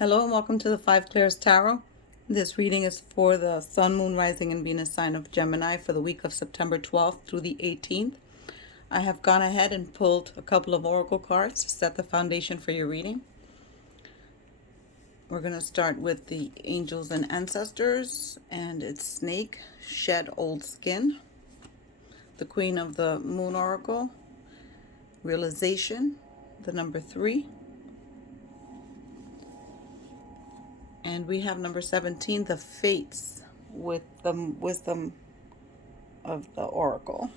Hello and welcome to the Five Clairs Tarot. This reading is for the Sun, Moon, Rising, and Venus sign of Gemini for the week of September 12th through the 18th. I have gone ahead and pulled a couple of oracle cards to set the foundation for your reading. We're going to start with the angels and ancestors, and it's Snake, Shed Old Skin. The Queen of the Moon Oracle, Realization, the number 3. And we have number 17, the Fates, with the wisdom of the oracle.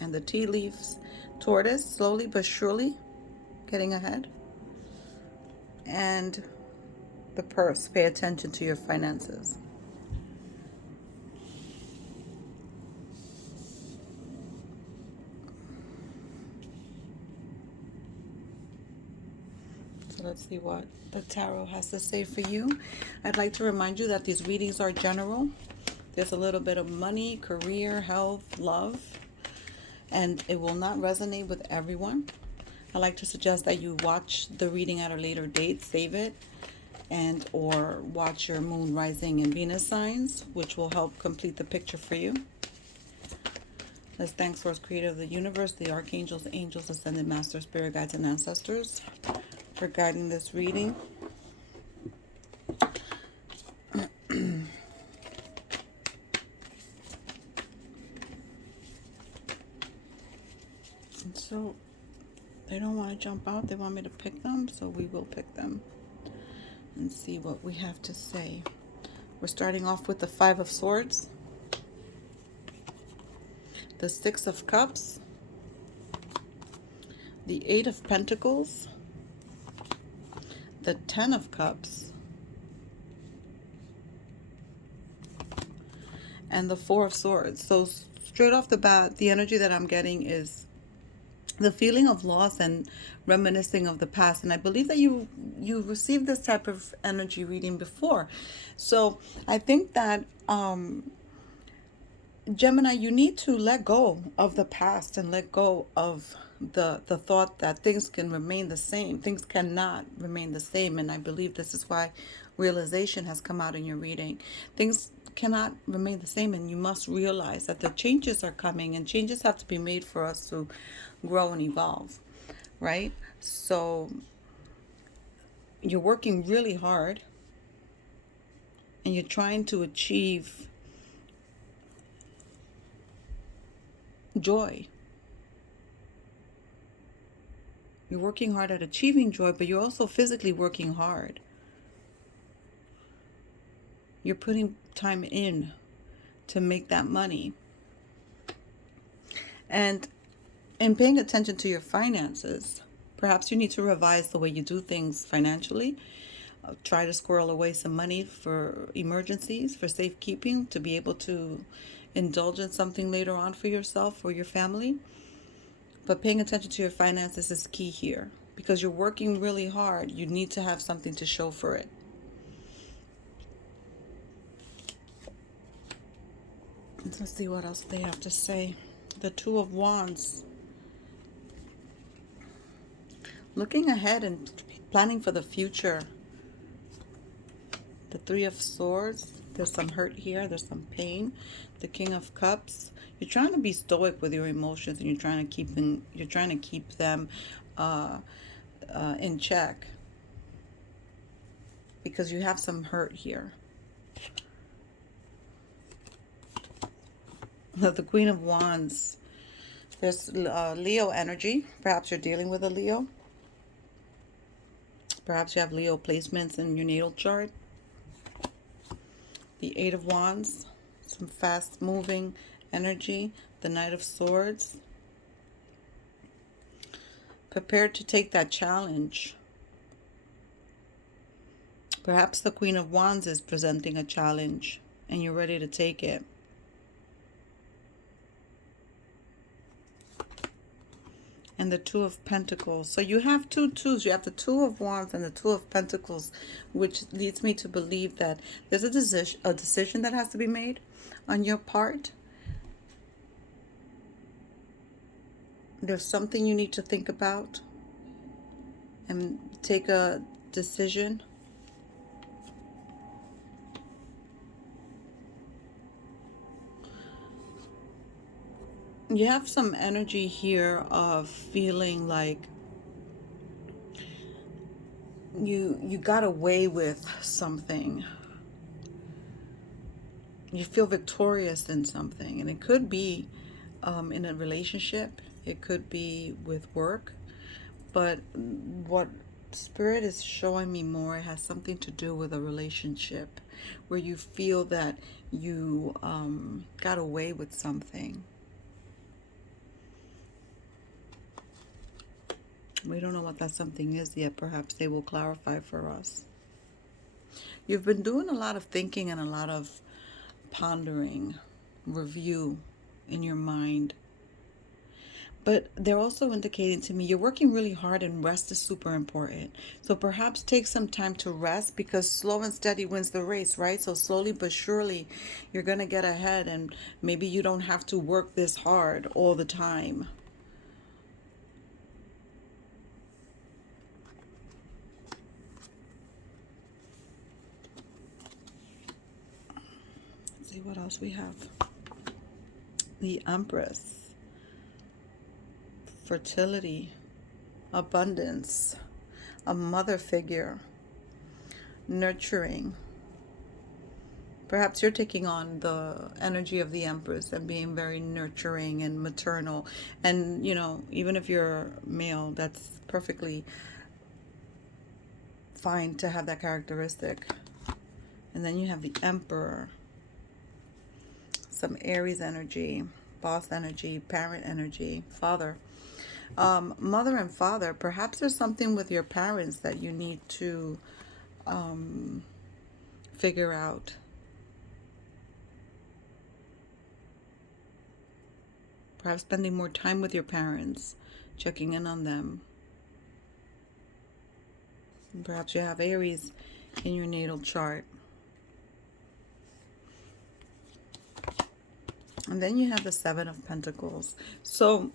And the tea leaves, Tortoise, slowly but surely getting ahead. And the purse, pay attention to your finances. So let's see what the tarot has to say for you. I'd like to remind you that these readings are general. There's a little bit of money, career, health, love, and it will not resonate with everyone. I like to suggest that you watch the reading at a later date, save it, and or watch your moon, rising, and Venus signs, which will help complete the picture for you. Let's thank Source, Creator of the universe, the archangels, angels, ascended masters, spirit guides, and ancestors for guiding this reading. And so they don't want to jump out. They want me to pick them, so we will pick them and see what we have to say. We're starting off with the Five of Swords, the Six of Cups, the Eight of Pentacles, the Ten of Cups, and the Four of Swords. So straight off the bat, the energy that I'm getting is the feeling of loss and reminiscing of the past. And I believe that you received this type of energy reading before. So I think that Gemini, you need to let go of the past and let go of the thought that things can remain the same. Things cannot remain the same. And I believe this is why realization has come out in your reading. Things cannot remain the same, and you must realize that the changes are coming, and changes have to be made for us to grow and evolve, right? So you're working really hard and you're trying to achieve joy. You're working hard at achieving joy, but you're also physically working hard. You're putting time in to make that money. And in paying attention to your finances, perhaps you need to revise the way you do things financially. Try to squirrel away some money for emergencies, for safekeeping, to be able to indulge in something later on for yourself or your family. But paying attention to your finances is key here, because you're working really hard. You need to have something to show for it. Let's see what else they have to say. The Two of Wands. Looking ahead and planning for the future. The Three of Swords. There's some hurt here. There's some pain. The King of Cups. You're trying to be stoic with your emotions, and you're trying to keep them in check, because you have some hurt here. The Queen of Wands. There's Leo energy. Perhaps you're dealing with a Leo. Perhaps you have Leo placements in your natal chart. The Eight of Wands. Some fast moving energy. The Knight of Swords. Prepared to take that challenge. Perhaps the Queen of Wands is presenting a challenge and you're ready to take it. And the Two of Pentacles. So you have two twos. You have the Two of Wands and the Two of Pentacles, which leads me to believe that there's a decision that has to be made on your part. There's something you need to think about and take a decision. You have some energy here of feeling like you got away with something. You feel victorious in something, and it could be in a relationship, it could be with work, but what spirit is showing me more has something to do with a relationship where you feel that you got away with something. We don't know what that something is yet. Perhaps they will clarify for us. You've been doing a lot of thinking and a lot of pondering, review in your mind. But they're also indicating to me you're working really hard and rest is super important. So perhaps take some time to rest, because slow and steady wins the race, right? So slowly but surely you're going to get ahead, and maybe you don't have to work this hard all the time. Let's see what else we have. The Empress. Fertility, abundance, a mother figure, nurturing. Perhaps you're taking on the energy of the Empress and being very nurturing and maternal. And, even if you're male, that's perfectly fine to have that characteristic. And then you have the Emperor, some Aries energy, boss energy, parent energy, father. Mother and father, perhaps there's something with your parents that you need to figure out. Perhaps spending more time with your parents, checking in on them. And perhaps you have Aries in your natal chart. And then you have the Seven of Pentacles. So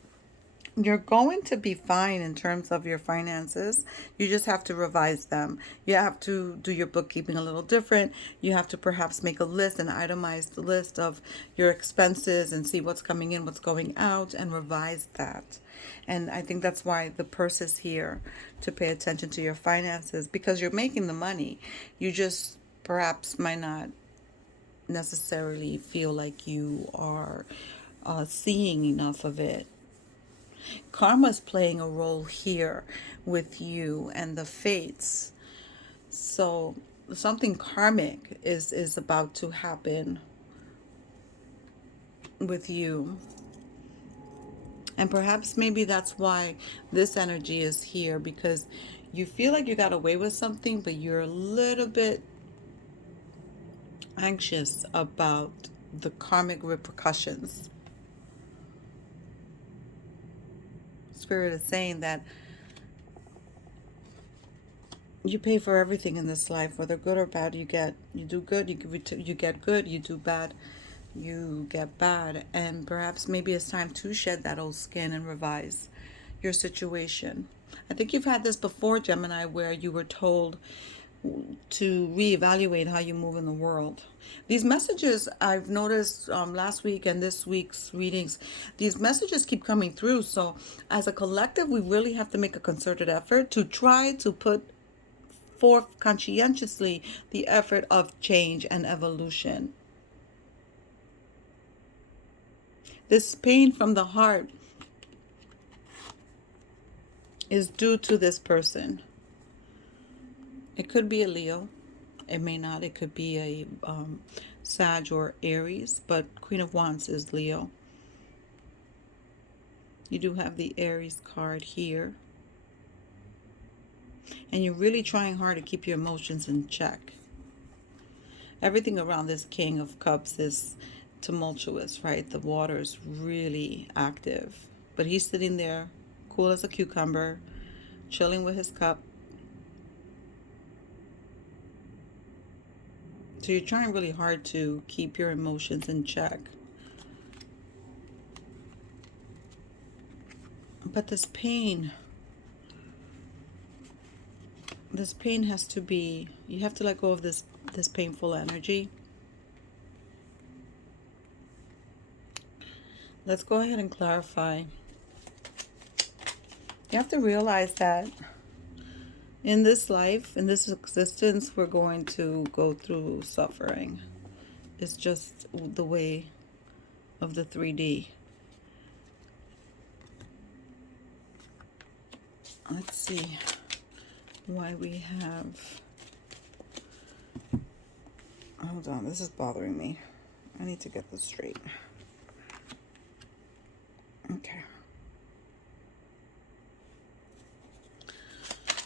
you're going to be fine in terms of your finances. You just have to revise them. You have to do your bookkeeping a little different. You have to perhaps make a list, an itemized list of your expenses, and see what's coming in, what's going out, and revise that. And I think that's why the purse is here, to pay attention to your finances, because you're making the money. You just perhaps might not necessarily feel like you are seeing enough of it. Karma's playing a role here with you and the fates. So something karmic is about to happen with you. And perhaps maybe that's why this energy is here, because you feel like you got away with something, but you're a little bit anxious about the karmic repercussions. Spirit is saying that you pay for everything in this life, whether good or bad. You do good, you get good. You do bad, you get bad. And perhaps maybe it's time to shed that old skin and revise your situation. I think you've had this before, Gemini, where you were told to reevaluate how you move in the world. These messages, I've noticed last week and this week's readings, these messages keep coming through. So as a collective, we really have to make a concerted effort to try to put forth conscientiously the effort of change and evolution. This pain from the heart is due to this person. It could be a Leo. It may not. It could be a Sag or Aries, but Queen of Wands is Leo. You do have the Aries card here. And you're really trying hard to keep your emotions in check. Everything around this King of Cups is tumultuous, right? The water is really active. But he's sitting there, cool as a cucumber, chilling with his cup. So you're trying really hard to keep your emotions in check. But this pain has to be, you have to let go of this painful energy. Let's go ahead and clarify. You have to realize that in this life, in this existence, we're going to go through suffering. It's just the way of the 3D. Let's see why we have... Hold on, this is bothering me. I need to get this straight. Okay.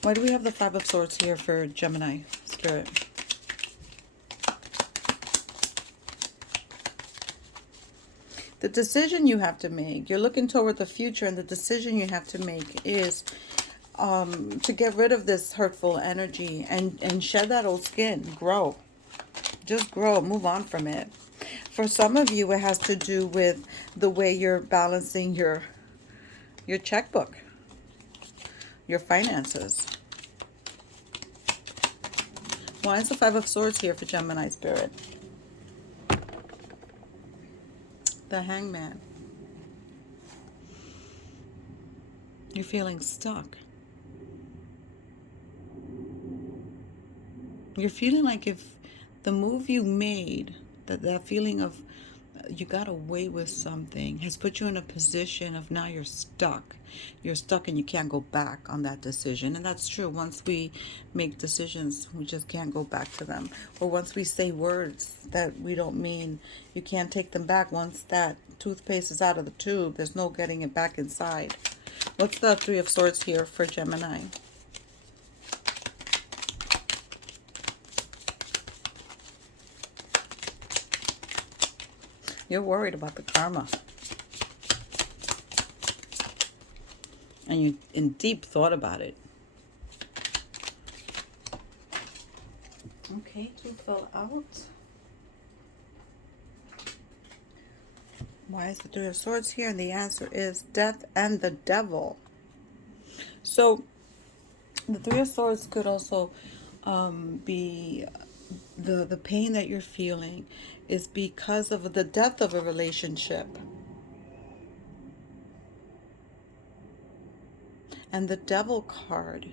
Why do we have the Five of Swords here for Gemini Spirit? The decision you have to make, you're looking toward the future, and the decision you have to make is to get rid of this hurtful energy and shed that old skin. Grow. Just grow. Move on from it. For some of you, it has to do with the way you're balancing your checkbook, your finances. Why is the Five of Swords here for Gemini Spirit? The Hangman. You're feeling stuck. You're feeling like if the move you made, that feeling of you got away with something, has put you in a position of now you're stuck. You're stuck and you can't go back on that decision. And that's true. Once we make decisions, we just can't go back to them. Or once we say words that we don't mean, you can't take them back. Once that toothpaste is out of the tube, there's no getting it back inside. What's the Three of Swords here for Gemini? You're worried about the karma. And you in deep thought about it. Okay, two fell out. Why is the Three of Swords here? And the answer is death and the devil. So the Three of Swords could also be the pain that you're feeling is because of the death of a relationship. And the Devil card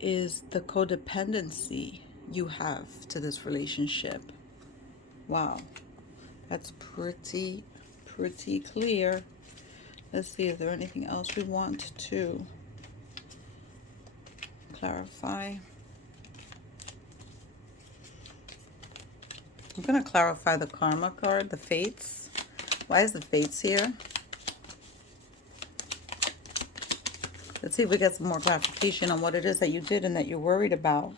is the codependency you have to this relationship. Wow. That's pretty clear. Let's see if there's anything else we want to clarify. I'm going to clarify the Karma card, the Fates. Why is the Fates here? Let's see if we get some more clarification on what it is that you did and that you're worried about.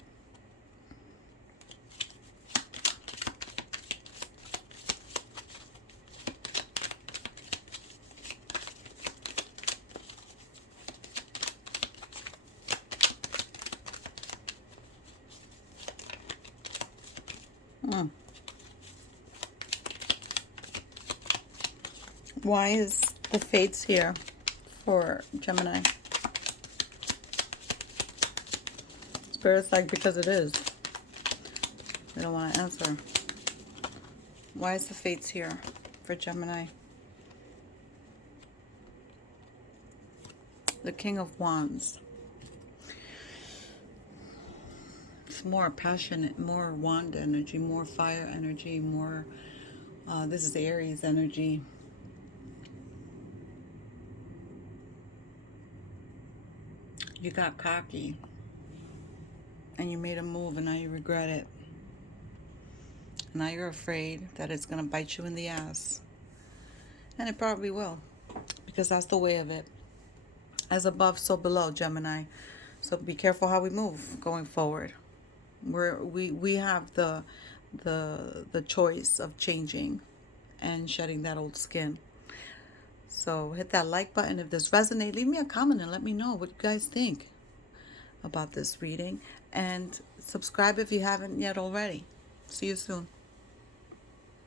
Why is the Fates here for Gemini? Spirit's like, because it is. They don't want to answer. Why is the Fates here for Gemini? The King of Wands. It's more passionate, more wand energy, more fire energy, more, this is Aries energy. You got cocky and you made a move and now you regret it. Now you're afraid that it's going to bite you in the ass. And it probably will, because that's the way of it. As above, so below, Gemini. So be careful how we move going forward. We have the choice of changing and shedding that old skin. So hit that like button if this resonates. Leave me a comment and let me know what you guys think about this reading. And subscribe if you haven't yet already. See you soon.